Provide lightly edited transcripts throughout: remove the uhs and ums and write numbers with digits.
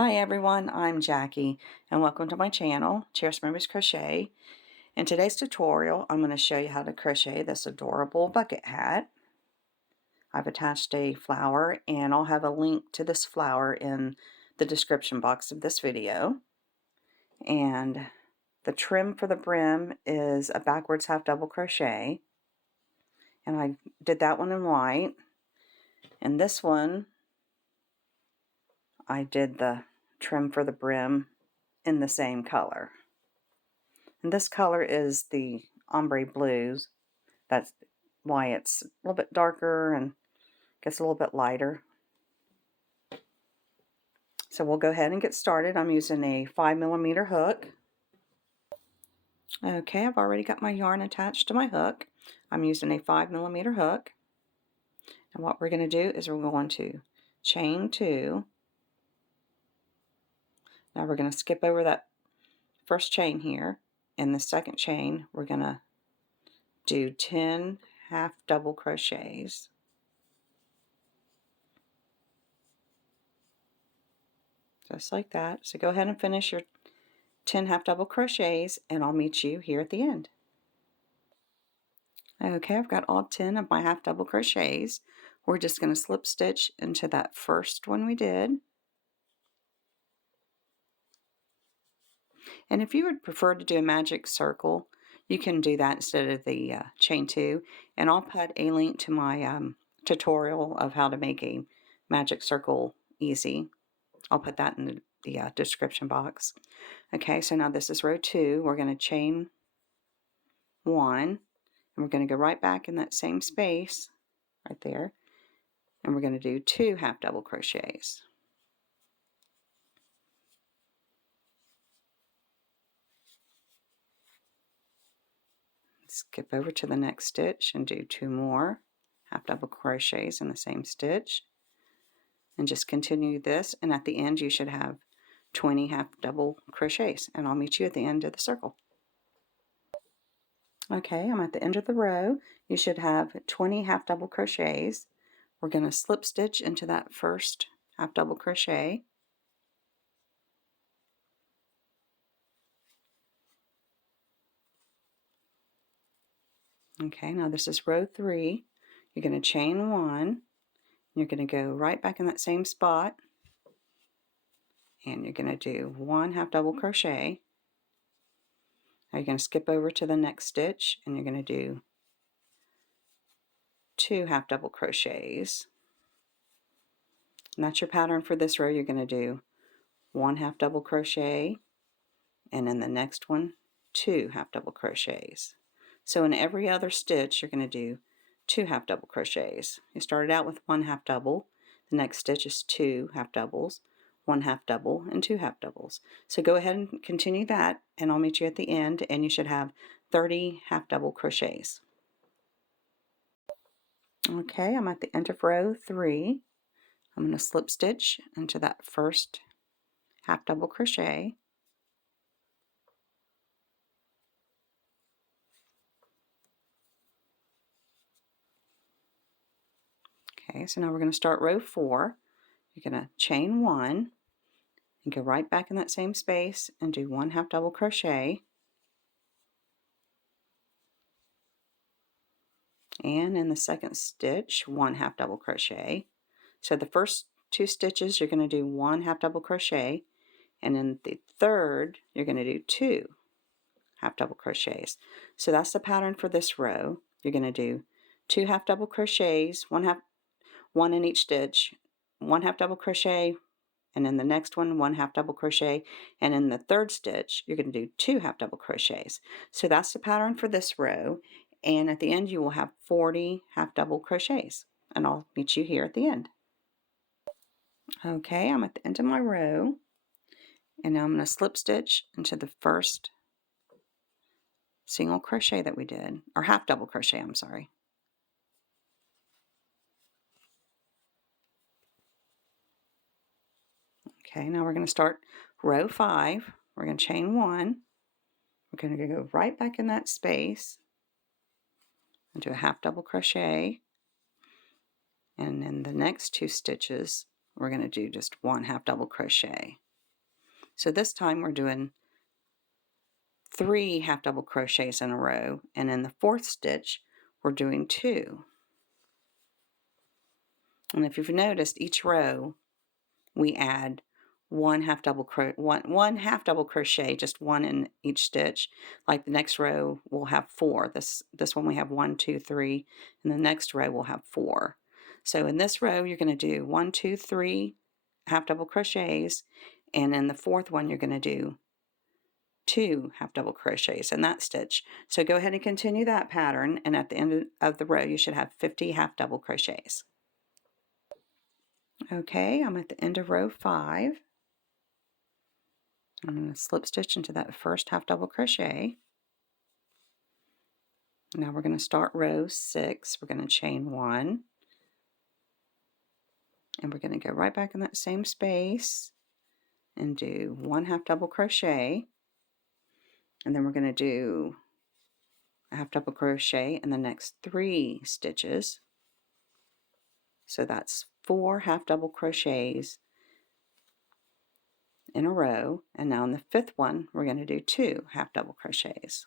Hi everyone, I'm Jackie and welcome to my channel, Cherished Crochet. In today's tutorial, I'm going to show you how to crochet this adorable bucket hat. I've attached a flower and I'll have a link to this flower in the description box of this video. And the trim for the brim is a backwards half double crochet. And I did that one in white. And this one, I did the trim for the brim in the same color. And this color is the ombre blues. That's why it's a little bit darker and gets a little bit lighter. So we'll go ahead and get started. I'm using a 5mm hook. Okay, I've already got my yarn attached to my hook. I'm using a 5mm hook. And what we're going to do is we're going to chain 2. Now we're going to skip over that first chain here. In the second chain, we're going to do 10 half double crochets. Just like that. So go ahead and finish your 10 half double crochets and I'll meet you here at the end. Okay, I've got all 10 of my half double crochets. We're just going to slip stitch into that first one we did. And if you would prefer to do a magic circle, you can do that instead of the chain 2. And I'll put a link to my tutorial of how to make a magic circle easy. I'll put that in the description box. Okay, so now this is row 2. We're going to chain 1, and we're going to go right back in that same space right there, and we're going to do 2 half double crochets. Skip over to the next stitch and do 2 more half double crochets in the same stitch, and just continue this, and at the end you should have 20 half double crochets, and I'll meet you at the end of the circle. Okay, I'm at the end of the row. You should have 20 half double crochets. We're going to slip stitch into that first half double crochet. Okay, now this is row 3. You're going to chain 1. You're going to go right back in that same spot, and you're going to do 1 half double crochet. Now you're going to skip over to the next stitch, and you're going to do 2 half double crochets. And that's your pattern for this row. You're going to do 1 half double crochet, and in the next one 2 half double crochets. So in every other stitch you're going to do 2 half double crochets. You started out with 1 half double, the next stitch is 2 half doubles, 1 half double, and 2 half doubles. So go ahead and continue that, and I'll meet you at the end, and you should have 30 half double crochets. Okay, I'm at the end of row 3. I'm going to slip stitch into that first half double crochet. Okay, so now we're going to start row 4. You're going to chain 1 and go right back in that same space and do 1 half double crochet, and in the second stitch 1 half double crochet. So the first 2 stitches you're going to do 1 half double crochet, and in the third you're going to do 2 half double crochets. So that's the pattern for this row. You're going to do 2 half double crochets, one in each stitch, 1 half double crochet, and in the next one 1 half double crochet, and in the third stitch you're going to do 2 half double crochets. So that's the pattern for this row, and at the end you will have 40 half double crochets, and I'll meet you here at the end. Okay, I'm at the end of my row, and now I'm going to slip stitch into the first single crochet that we did, or half double crochet, I'm sorry. Okay, now we're going to start row 5. We're going to chain 1. We're going to go right back in that space and do a half double crochet, and in the next 2 stitches we're going to do just 1 half double crochet. So this time we're doing 3 half double crochets in a row, and in the 4th stitch we're doing 2. And if you've noticed, each row we add one half double crochet, just one in each stitch. Like the next row we'll have 4. This one we have 1, 2, 3, and the next row we'll have 4. So in this row you're going to do 1, 2, 3 half double crochets, and in the 4th one you're going to do 2 half double crochets in that stitch. So go ahead and continue that pattern, and at the end of the row you should have 50 half double crochets. Okay, I'm at the end of row 5. I'm going to slip stitch into that first half double crochet. Now we're going to start row 6. We're going to chain 1, and we're going to go right back in that same space and do 1 half double crochet, and then we're going to do a half double crochet in the next 3 stitches. So that's 4 half double crochets in a row, and now in the 5th one we're going to do 2 half double crochets.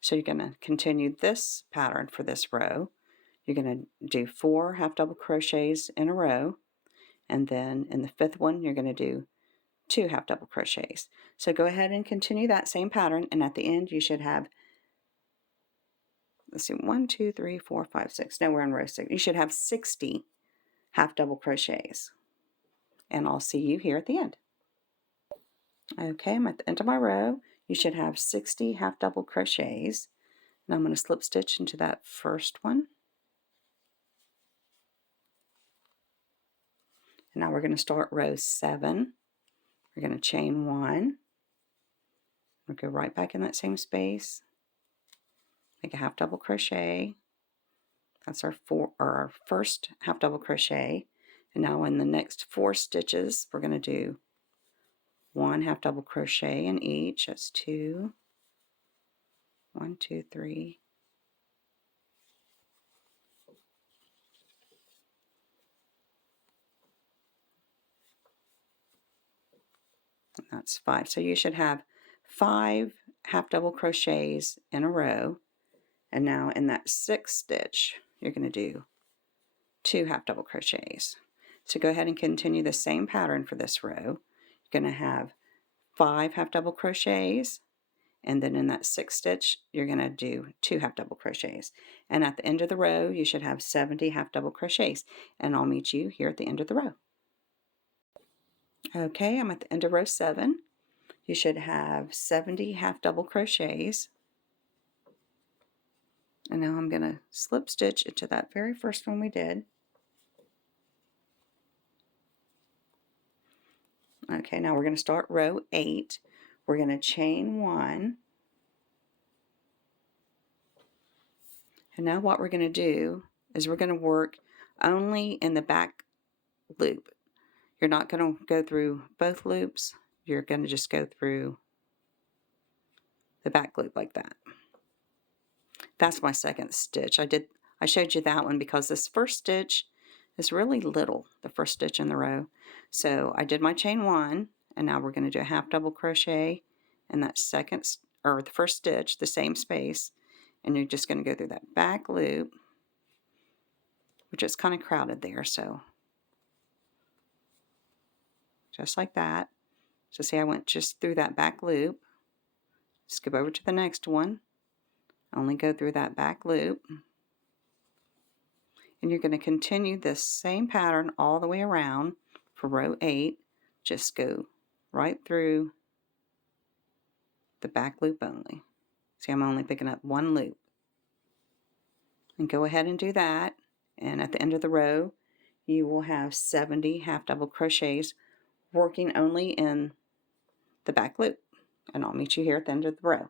So you're going to continue this pattern for this row. You're going to do 4 half double crochets in a row, and then in the 5th one you're going to do 2 half double crochets. So go ahead and continue that same pattern, and at the end you should have, let's see, 1, 2, 3, 4, 5, 6. Now we're in row 6. You should have 60 half double crochets, and I'll see you here at the end. Okay, I'm at the end of my row. You should have 60 half double crochets. Now I'm going to slip stitch into that first one. And now we're going to start row 7. We're going to chain 1. We'll go right back in that same space. Make a half double crochet. That's our first half double crochet. And now in the next 4 stitches, we're going to do 1 half double crochet in each. That's 2, 1, 2, 3. That's 5. So you should have 5 half double crochets in a row. And now in that 6th stitch, you're going to do 2 half double crochets. So go ahead and continue the same pattern for this row. You're going to have 5 half double crochets, and then in that 6th stitch you're going to do 2 half double crochets, and at the end of the row you should have 70 half double crochets, and I'll meet you here at the end of the row. Okay, I'm at the end of row 7. You should have 70 half double crochets, and now I'm going to slip stitch into that very first one we did. Okay, now we're going to start row 8. We're going to chain 1. And now what we're going to do is we're going to work only in the back loop. You're not going to go through both loops. You're going to just go through the back loop like that. That's my 2nd stitch. I showed you that one because this first stitch is really little, the first stitch in the row. So I did my chain 1, and now we're going to do a half double crochet in that the first stitch, the same space, and you're just going to go through that back loop, which is kind of crowded there, so just like that. So see, I went just through that back loop, skip over to the next one, only go through that back loop, and you're going to continue this same pattern all the way around for row 8. Just go right through the back loop only. See, I'm only picking up 1 loop. And go ahead and do that, and at the end of the row you will have 70 half double crochets working only in the back loop, and I'll meet you here at the end of the row.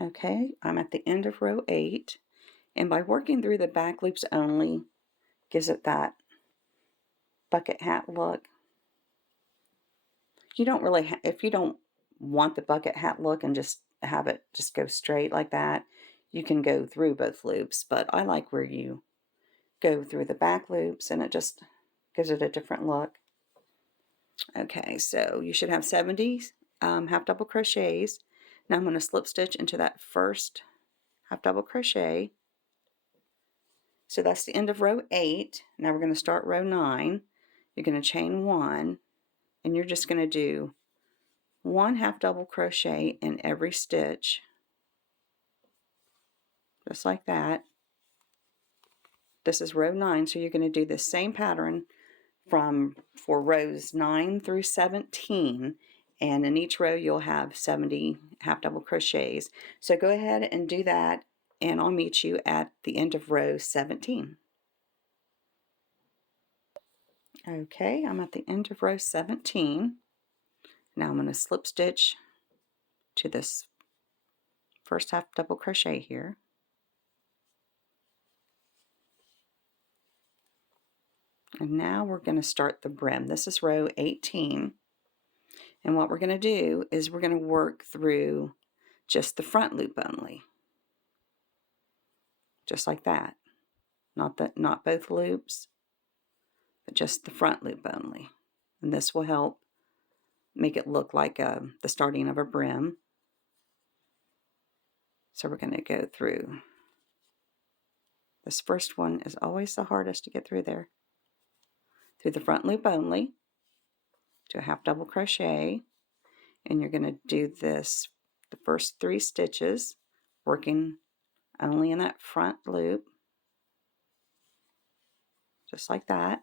Okay, I'm at the end of row 8, and by working through the back loops only gives it that bucket hat look. You don't really, if you don't want the bucket hat look and just have it just go straight like that, you can go through both loops, but I like where you go through the back loops, and it just gives it a different look. Okay, so you should have 70 half double crochets. Now I'm going to slip stitch into that first half double crochet. So that's the end of row 8. Now we're going to start row 9. You're going to chain 1, and you're just going to do 1 half double crochet in every stitch, just like that. This is row 9, so you're going to do the same pattern for rows 9 through 17, and in each row you'll have 70 half double crochets. So go ahead and do that, and I'll meet you at the end of row 17. Okay, I'm at the end of row 17. Now I'm going to slip stitch to this first half double crochet here. And now we're going to start the brim. This is row 18. And what we're going to do is we're going to work through just the front loop only. Just like that. Not both loops, but just the front loop only. And this will help make it look like the starting of a brim. So we're going to go through. This first one is always the hardest to get through there. Through the front loop only, to a half double crochet, and you're going to do this the first 3 stitches, working only in that front loop, just like that.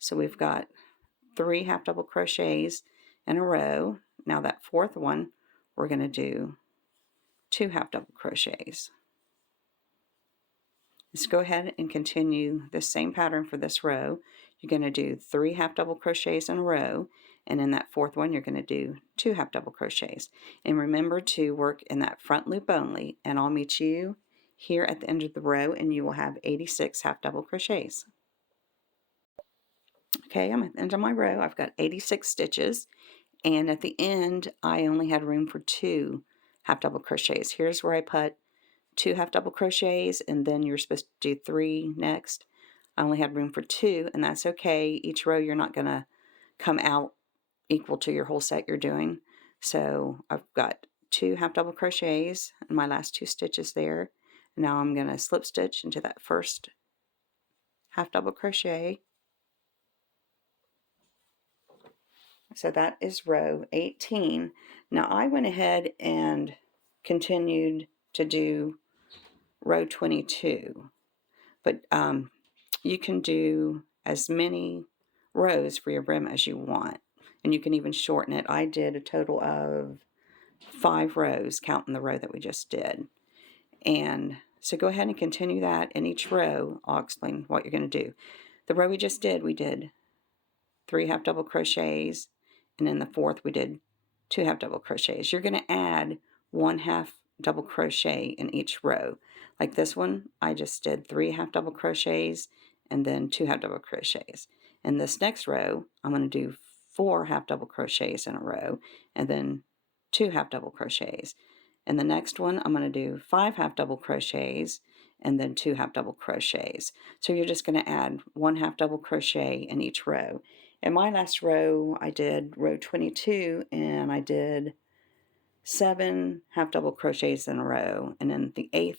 So we've got 3 half double crochets in a row. Now that fourth one, we're going to do 2 half double crochets. Let's go ahead and continue the same pattern for this row. You're going to do 3 half double crochets in a row, and in that fourth one you're going to do 2 half double crochets. And remember to work in that front loop only, and I'll meet you here at the end of the row, and you will have 86 half double crochets. Okay, I'm at the end of my row. I've got 86 stitches, and at the end I only had room for 2 half double crochets. Here's where I put 2 half double crochets, and then you're supposed to do 3 next. I only had room for 2, and that's okay. Each row you're not going to come out equal to your whole set you're doing. So I've got 2 half double crochets in my last 2 stitches there. Now I'm going to slip stitch into that first half double crochet. So that is row 18. Now I went ahead and continued to do row 22, but you can do as many rows for your brim as you want, and you can even shorten it. I did a total of 5 rows, counting the row that we just did. And so go ahead and continue that in each row. I'll explain what you're going to do. The row we just did, we did 3 half double crochets, and in the fourth we did 2 half double crochets. You're going to add 1 half double crochet in each row. Like this one, I just did 3 half double crochets and then 2 half double crochets. In this next row, I'm going to do 4 half double crochets in a row and then 2 half double crochets. In the next one, I'm going to do 5 half double crochets and then 2 half double crochets. So you're just going to add 1 half double crochet in each row. In my last row, I did row 22, and I did 7 half double crochets in a row, and in the 8th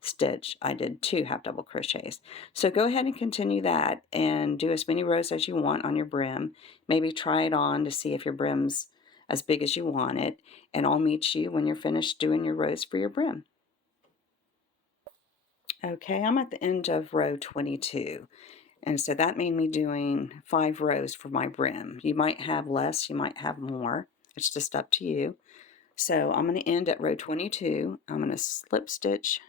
stitch I did 2 half double crochets. So go ahead and continue that and do as many rows as you want on your brim. Maybe try it on to see if your brim's as big as you want it, and I'll meet you when you're finished doing your rows for your brim. Okay, I'm at the end of row 22. And so that made me doing 5 rows for my brim. You might have less, you might have more. It's just up to you. So I'm going to end at row 22. I'm going to slip stitch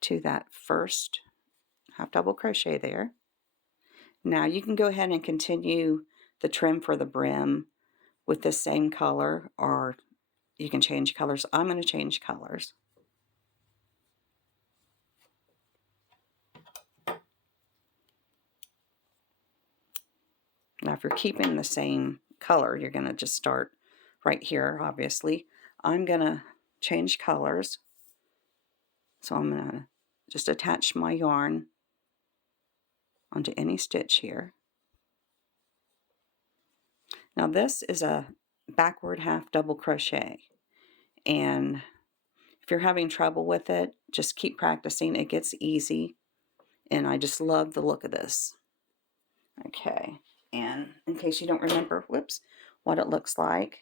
to that first half double crochet there. Now you can go ahead and continue the trim for the brim with the same color, or you can change colors. I'm going to change colors. Now if you're keeping the same color, you're going to just start right here, obviously. I'm going to change colors. So I'm going to just attach my yarn onto any stitch here. Now this is a backward half double crochet, and if you're having trouble with it, just keep practicing. It gets easy, and I just love the look of this. Okay, and in case you don't remember, whoops, what it looks like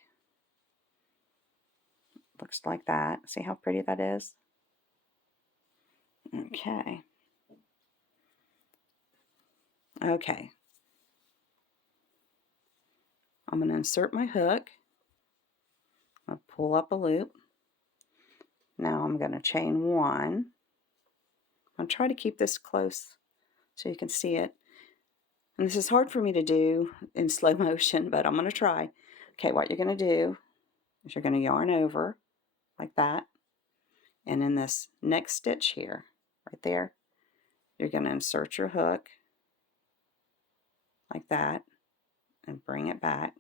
that. See how pretty that is? Okay. Okay. I'm going to insert my hook. I'll pull up a loop. Now I'm going to chain one. I'll try to keep this close so you can see it. And this is hard for me to do in slow motion, but I'm going to try. Okay, what you're going to do is you're going to yarn over like that. And in this next stitch here, right there, you're going to insert your hook like that and bring it back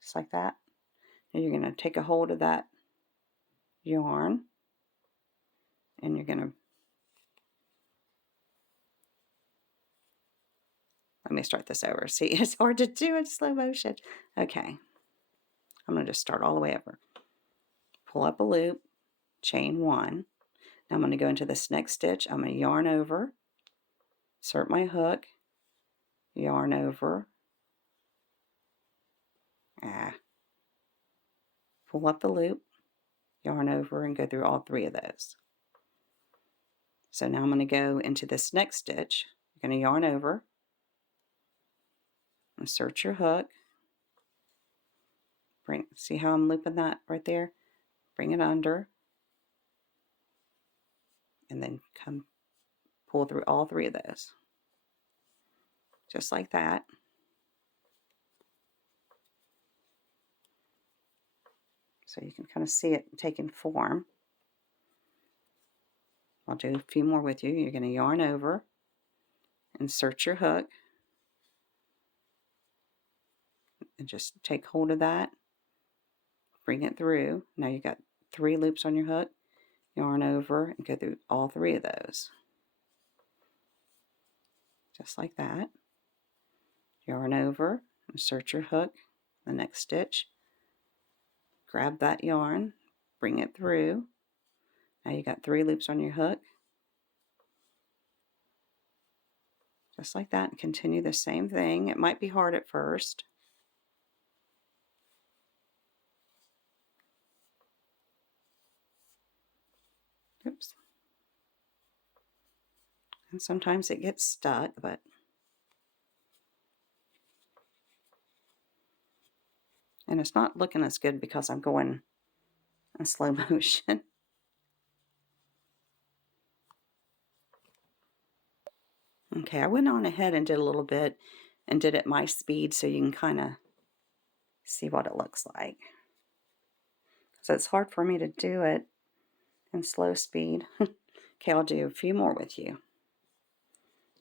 just like that. And you're going to take a hold of that yarn and you're going to, let me start this over. See, it's hard to do in slow motion. Okay, I'm going to just start all the way over. Pull up a loop, chain one. Now I'm going to go into this next stitch. I'm going to yarn over, insert my hook, yarn over, pull up the loop, yarn over, and go through all three of those. So now I'm going to go into this next stitch. You're going to yarn over, insert your hook, see how I'm looping that right there? Bring it under, and then come pull through all three of those. Just like that. So you can kind of see it taking form. I'll do a few more with you. You're going to yarn over, insert your hook, and just take hold of that, bring it through. Now you got 3 loops on your hook, yarn over, and go through all 3 of those. Just like that. Yarn over, insert your hook, the next stitch, grab that yarn, bring it through. Now you got 3 loops on your hook. Just like that, and continue the same thing. It might be hard at first. Oops. And sometimes it gets stuck, but and it's not looking as good because I'm going in slow motion. Okay, I went on ahead and did a little bit and did it my speed so you can kind of see what it looks like. So it's hard for me to do it in slow speed. Okay, I'll do a few more with you.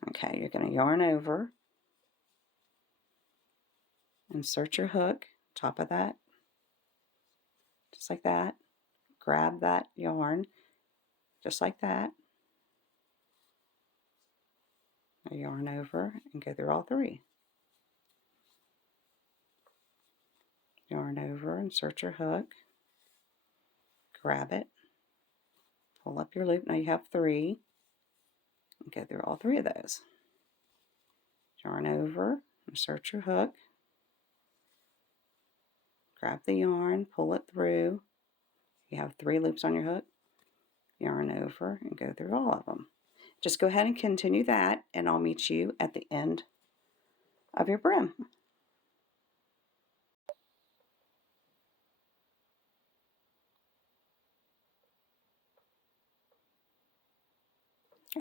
Okay, you're going to yarn over, insert your hook, top of that, just like that. Grab that yarn, just like that. Now yarn over and go through all 3. Yarn over, insert your hook, grab it, pull up your loop. Now you have 3, and go through all 3 of those. Yarn over, insert your hook, grab the yarn, pull it through. You have 3 loops on your hook, yarn over, and go through all of them. Just go ahead and continue that, and I'll meet you at the end of your brim.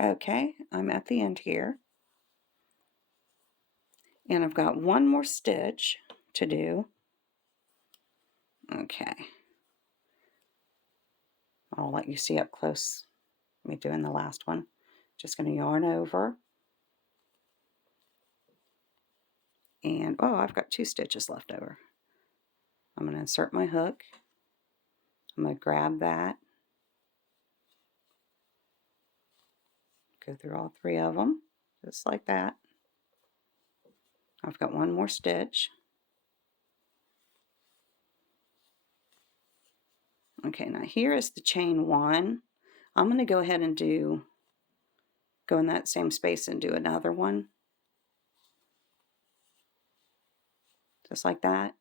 Okay, I'm at the end here, and I've got one more stitch to do. Okay, I'll let you see up close me doing the last one. Just going to yarn over, and oh, I've got 2 stitches left over. I'm going to insert my hook. I'm going to grab that, go through all 3 of them, just like that. I've got one more stitch. Okay, now here is the chain 1. I'm going to go ahead and go in that same space and do another one. Just like that.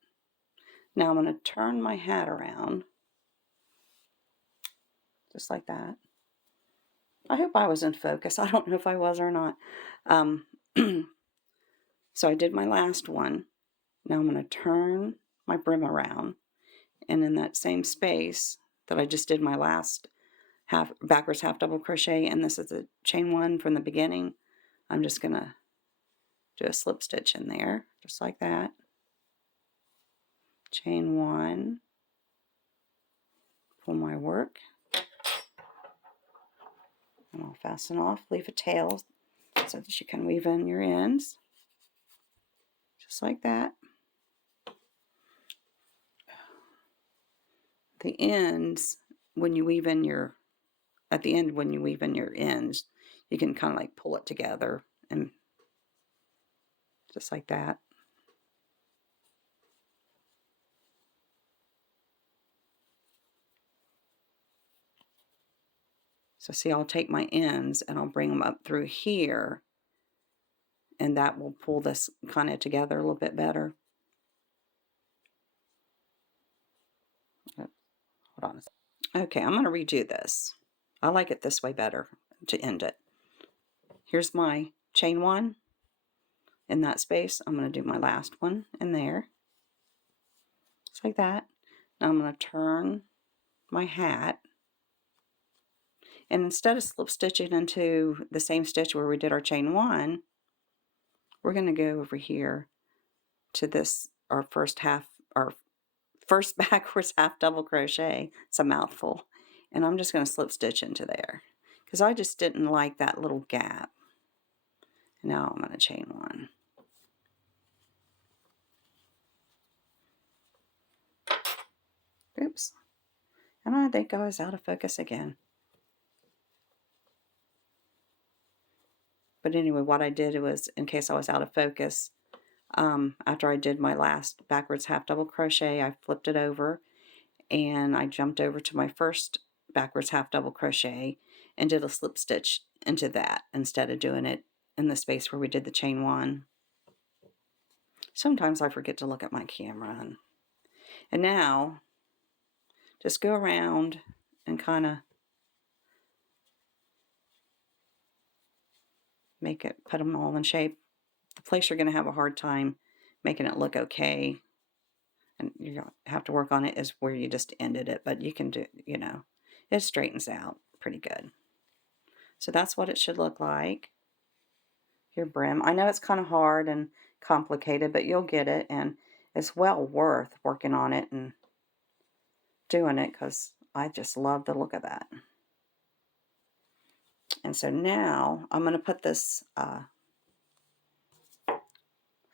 Now I'm going to turn my hat around. Just like that. I hope I was in focus. I don't know if I was or not. So I did my last one. Now I'm going to turn my brim around. And in that same space that I just did my last backwards half double crochet, and this is the chain 1 from the beginning, I'm just going to do a slip stitch in there, just like that. Chain 1, pull my work, and I'll fasten off, leave a tail so that you can weave in your ends, just like that. The ends, when you weave in your, at the end when you weave in your ends, you can kind of like pull it together, and just like that. So see, I'll take my ends and I'll bring them up through here, and that will pull this kind of together a little bit better. Hold on a second. Okay, I'm going to redo this. I like it this way better to end it. Here's my chain 1 in that space. I'm going to do my last one in there, just like that. Now I'm going to turn my hat, and instead of slip stitching into the same stitch where we did our chain 1, we're going to go over here to this, our first backwards half double crochet. It's a mouthful, and I'm just going to slip stitch into there because I just didn't like that little gap. Now I'm going to chain 1. Oops, and I think I was out of focus again. But anyway, what I did was, in case I was out of focus, after I did my last backwards half double crochet, I flipped it over and I jumped over to my first backwards half double crochet and did a slip stitch into that instead of doing it in the space where we did the chain 1. Sometimes I forget to look at my camera. And now, just go around and kind of make it, put them all in shape. The place you're going to have a hard time making it look okay, and you have to work on it, is where you just ended it, but you can do, you know, it straightens out pretty good. So that's what it should look like. Your brim. I know it's kind of hard and complicated, but you'll get it, and it's well worth working on it and doing it because I just love the look of that. And so now I'm going to put this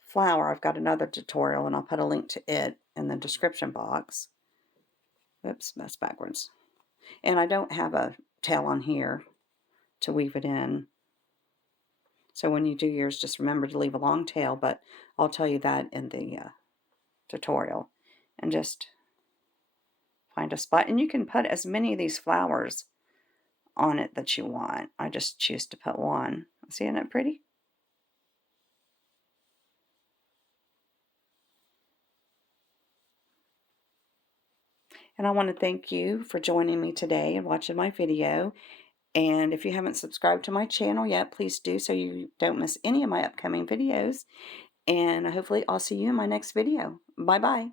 flower. I've got another tutorial, and I'll put a link to it in the description box. Oops, that's backwards. And I don't have a tail on here to weave it in. So when you do yours, just remember to leave a long tail, but I'll tell you that in the tutorial. And just find a spot. And you can put as many of these flowers on it that you want. I just choose to put one. See, isn't it pretty? And I want to thank you for joining me today and watching my video. And if you haven't subscribed to my channel yet, please do so you don't miss any of my upcoming videos. And hopefully I'll see you in my next video. Bye-bye.